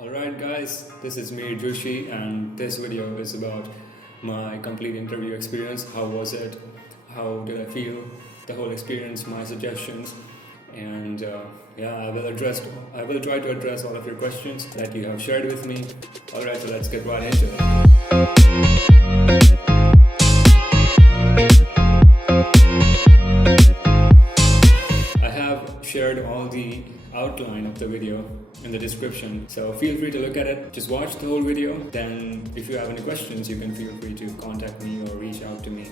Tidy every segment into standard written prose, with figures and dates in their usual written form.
Alright guys, this is me Joshi and this video is about my complete interview experience. How was it? How did I feel? The whole experience, my suggestions, and I will try to address all of your questions that you have shared with me. Alright, so let's get right into it. I have shared all the outline of the video in the description, so feel free to look at it. Just watch the whole video, then if you have any questions you can feel free to contact me or reach out to me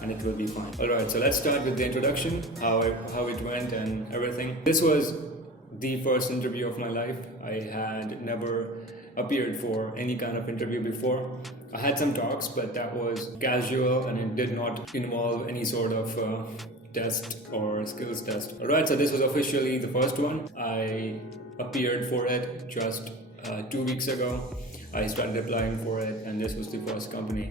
and it will be fine. Alright, so let's start with the introduction, how it went and everything. This was the first interview of my life. I had never appeared for any kind of interview before. I had some talks, but that was casual and it did not involve any sort of test or skills test. Alright, so this was officially the first one. I appeared for it just 2 weeks ago. I started applying for it and this was the first company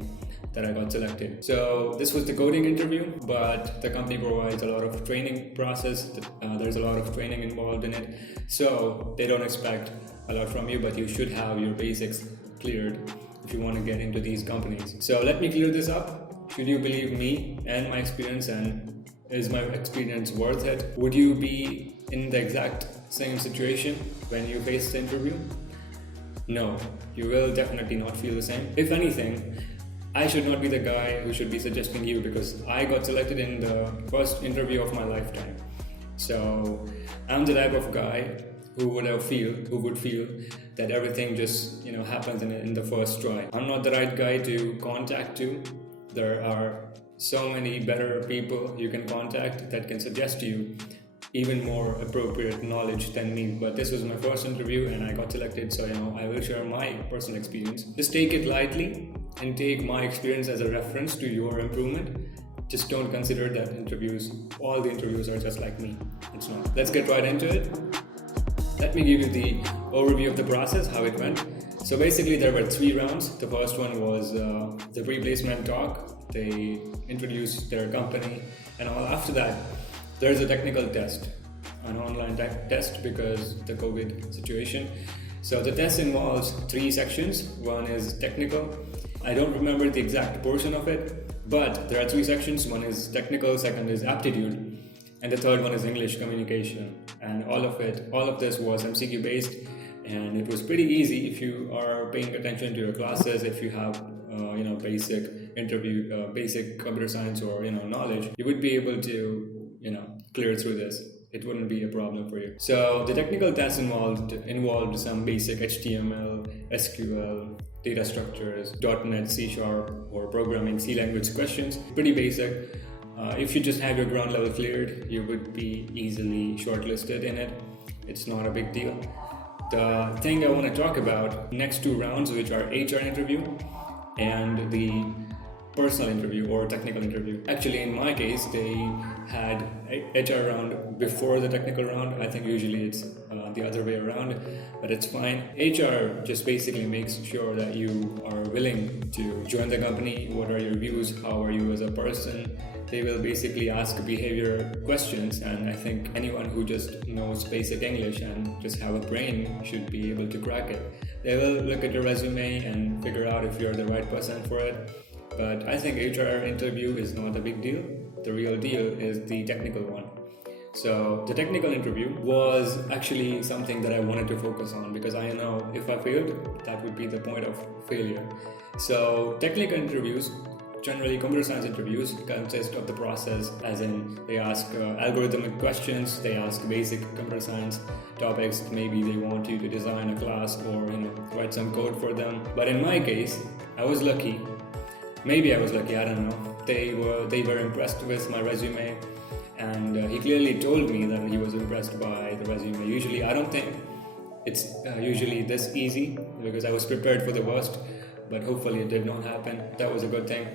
that I got selected. So this was the coding interview, but the company provides a lot of training process. There's a lot of training involved in it. So they don't expect a lot from you, but you should have your basics cleared if you want to get into these companies. So let me clear this up. Should you believe me and my experience, and is my experience worth it? Would you be in the exact same situation when you face the interview? No, you will definitely not feel the same. If anything, I should not be the guy who should be suggesting you, because I got selected in the first interview of my lifetime. So I'm the type of guy who would feel that everything just happens in the first try. I'm not the right guy to contact to. There are so many better people you can contact that can suggest you even more appropriate knowledge than me. But this was my first interview and I got selected, so I will share my personal experience. Just take it lightly and take my experience as a reference to your improvement. Just don't consider that all the interviews are just like me. It's not. Let's get right into it. Let me give you the overview of the process, how it went. So basically there were 3 rounds. The first one was the pre-placement talk. They introduced their company and all. After that, there's a technical test, an online test because the COVID situation. So the test involves 3 sections. One is technical. I don't remember the exact portion of it, but there are 3 sections. One is technical, second is aptitude, and the third one is English communication. And all of this was MCQ based, and it was pretty easy if you are paying attention to your classes. If you have basic computer science or knowledge, you would be able to clear through this. It wouldn't be a problem for you. So the technical test involved some basic HTML, SQL, data structures, .NET, C# or programming C language questions. Pretty basic. If you just have your ground level cleared, you would be easily shortlisted in it. It's not a big deal. The thing I want to talk about, next 2 rounds, which are HR interview and the personal interview or technical interview. Actually, in my case, they had HR round before the technical round. I think usually it's the other way around, but it's fine. HR just basically makes sure that you are willing to join the company. What are your views? How are you as a person? They will basically ask behavior questions, and I think anyone who just knows basic English and just have a brain should be able to crack it. They will look at your resume and figure out if you're the right person for it. But I think HR interview is not a big deal. The real deal is the technical one. So the technical interview was actually something that I wanted to focus on, because I know if I failed, that would be the point of failure. So technical interviews, generally computer science interviews, consist of the process, as in they ask algorithmic questions, they ask basic computer science topics. Maybe they want you to design a class or write some code for them. But in my case, I was lucky. Maybe I was lucky, I don't know. They were impressed with my resume, and he clearly told me that he was impressed by the resume. Usually, I don't think it's usually this easy, because I was prepared for the worst, but hopefully it did not happen. That was a good thing.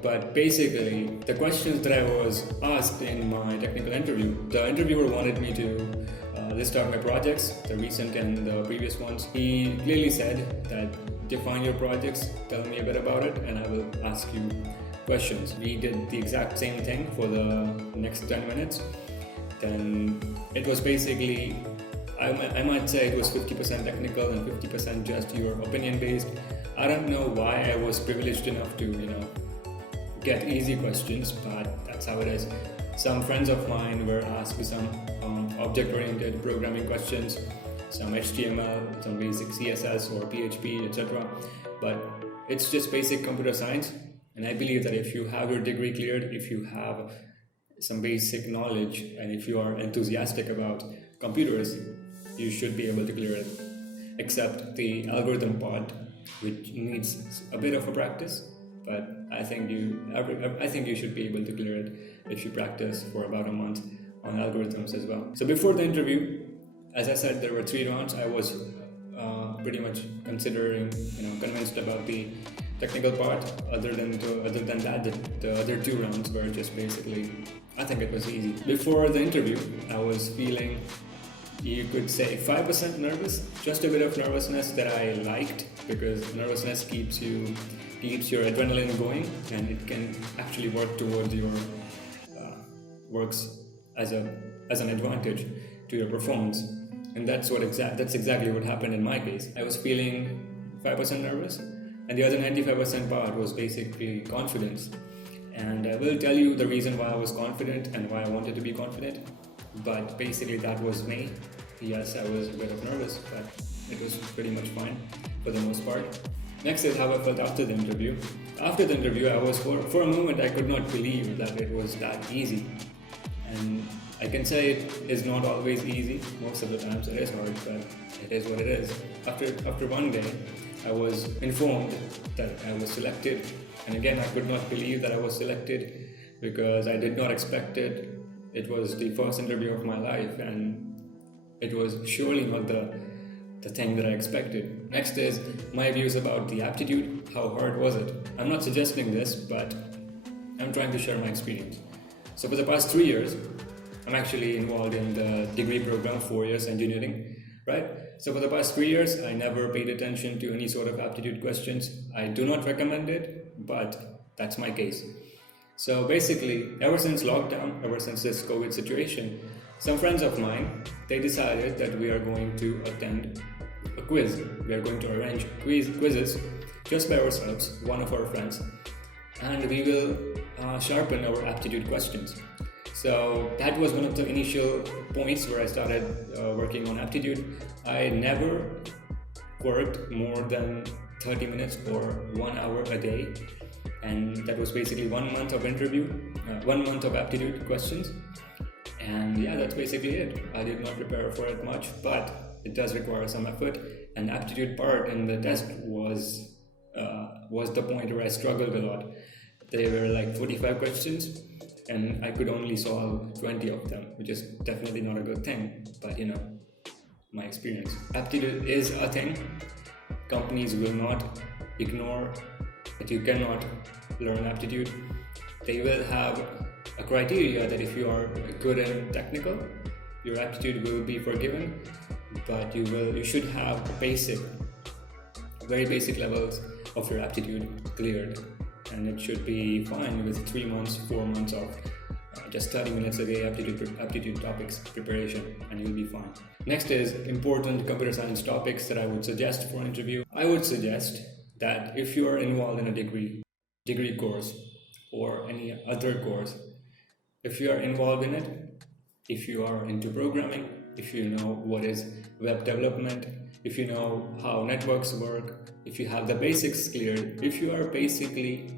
But basically, the questions that I was asked in my technical interview, the interviewer wanted me to list out my projects, the recent and the previous ones. He clearly said that define your projects, tell me a bit about it, and I will ask you questions. We did the exact same thing for the next 10 minutes. Then it was basically I might say it was 50% technical and 50% just your opinion based. I don't know why I was privileged enough to, get easy questions, but that's how it is. Some friends of mine were asked some object-oriented programming questions, some HTML, some basic CSS or PHP, etc. But it's just basic computer science, and I believe that if you have your degree cleared, if you have some basic knowledge, and if you are enthusiastic about computers, you should be able to clear it. Except the algorithm part, which needs a bit of a practice. But I think you should be able to clear it if you practice for about a month on algorithms as well. So before the interview, as I said, there were 3 rounds. I was pretty much convinced about the technical part. Other than that, the other 2 rounds were just basically, I think it was easy. Before the interview, I was feeling, you could say, 5% nervous, just a bit of nervousness that I liked, because nervousness keeps your adrenaline going, and it can actually work towards your works as an advantage to your performance. And that's exactly what happened in my case. I was feeling 5% nervous, and the other 95% part was basically confidence. And I will tell you the reason why I was confident and why I wanted to be confident, but basically that was me. Yes, I was a bit of nervous, but it was pretty much fine for the most part. Next is how I felt after the interview. After the interview, I was for a moment I could not believe that it was that easy. And I can say it is not always easy. Most of the times it is hard, but it is what it is. After one day, I was informed that I was selected. And again, I could not believe that I was selected because I did not expect it. It was the first interview of my life, and it was surely not the thing that I expected. Next is my views about the aptitude. How hard was it? I'm not suggesting this, but I'm trying to share my experience. So for the past 3 years, I'm actually involved in the degree program, 4 years engineering, right? So for the past 3 years, I never paid attention to any sort of aptitude questions. I do not recommend it, but that's my case. So basically, ever since lockdown, ever since this COVID situation, some friends of mine, they decided that we are going to attend a quiz. We are going to arrange quizzes just by ourselves, one of our friends, and we will sharpen our aptitude questions. So that was one of the initial points where I started working on aptitude. I never worked more than 30 minutes or 1 hour a day, and that was basically 1 month of interview, 1 month of aptitude questions. And yeah, that's basically it. I did not prepare for it much, but it does require some effort. And aptitude part in the test was the point where I struggled a lot. There were like 45 questions, and I could only solve 20 of them, which is definitely not a good thing, but my experience. Aptitude is a thing. Companies will not ignore that you cannot learn aptitude. They will have a criteria that if you are good and technical, your aptitude will be forgiven, but you should have very basic levels of your aptitude cleared, and it should be fine with 3 months, 4 months of just 30 minutes a day aptitude topics preparation, and you'll be fine. Next is important computer science topics that I would suggest for an interview. I would suggest that if you are involved in a degree course or any other course, if you are involved in it, if you are into programming, if you know what is web development, if you know how networks work, if you have the basics cleared, if you are basically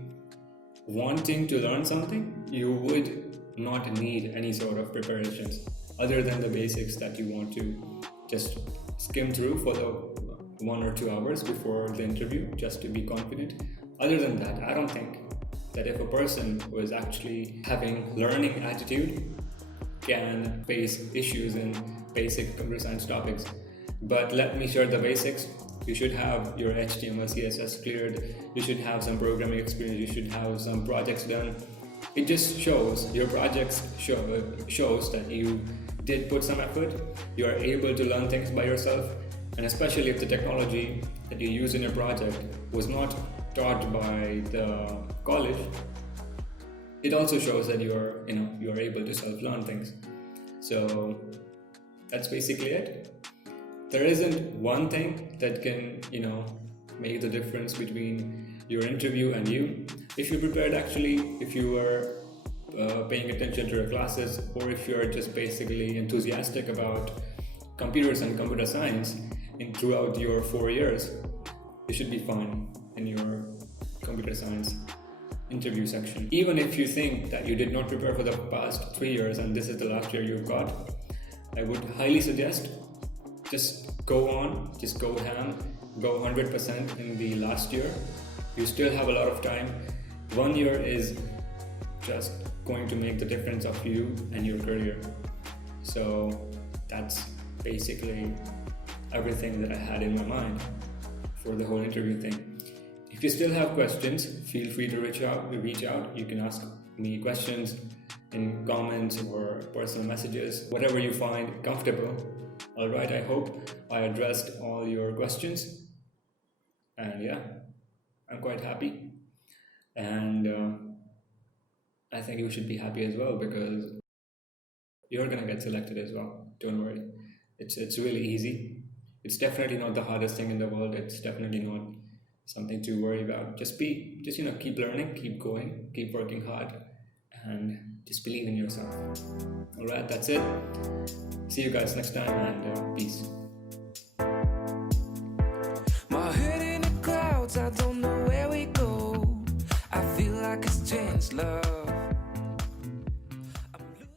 wanting to learn something, you would not need any sort of preparations other than the basics that you want to just skim through for the 1 or 2 hours before the interview, just to be confident. Other than that, I don't think that if a person who is actually having learning attitude can face issues in basic computer science topics. But let me share the basics. You should have your HTML, CSS cleared. You should have some programming experience. You should have some projects done. It just shows, your projects shows that you did put some effort. You are able to learn things by yourself. And especially if the technology that you use in your project was not taught by the college, it also shows that you are able to self-learn things. So that's basically it. there isn't one thing that can, make the difference between your interview and you. If you prepared actually, if you were paying attention to your classes, or if you're just basically enthusiastic about computers and computer science throughout your 4 years, you should be fine in your computer science interview section. Even if you think that you did not prepare for the past 3 years and this is the last year you've got, I would highly suggest just go on, just go ham, go 100% in the last year. You still have a lot of time. 1 year is just going to make the difference of you and your career. So that's basically everything that I had in my mind for the whole interview thing. If you still have questions, feel free to reach out. You can ask me questions in comments or personal messages, whatever you find comfortable. All right, I hope I addressed all your questions. And yeah, I'm quite happy. And I think you should be happy as well, because you're gonna get selected as well. Don't worry. It's really easy. It's definitely not the hardest thing in the world. It's definitely not something to worry about. Just keep learning, keep going, keep working hard, and just believe in yourself. All right, that's it. See you guys next time, and peace. My head in the clouds, I don't know where we go. I feel like a strange love.